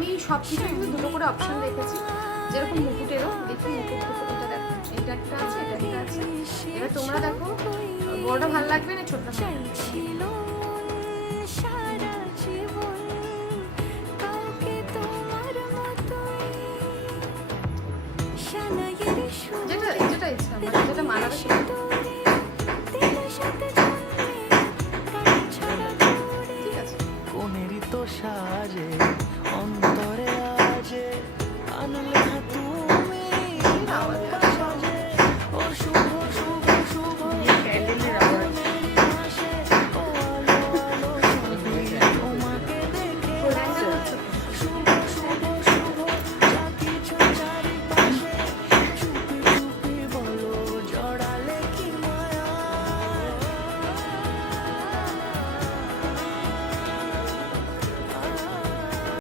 আমি সব কিছু কিন্তু দুটো করে অপশন রেখেছি, যেরকম মুকুটেরও। দেখি মুকুট এটা দেখো, এটা একটা আছে, এটা একটা আছে। এবার তোমরা দেখো বড়টা ভালো লাগবে না ছোটটা ভালো লাগবে। যেটা যেটা ইচ্ছা, মানে যেটা মানাবে সেটা।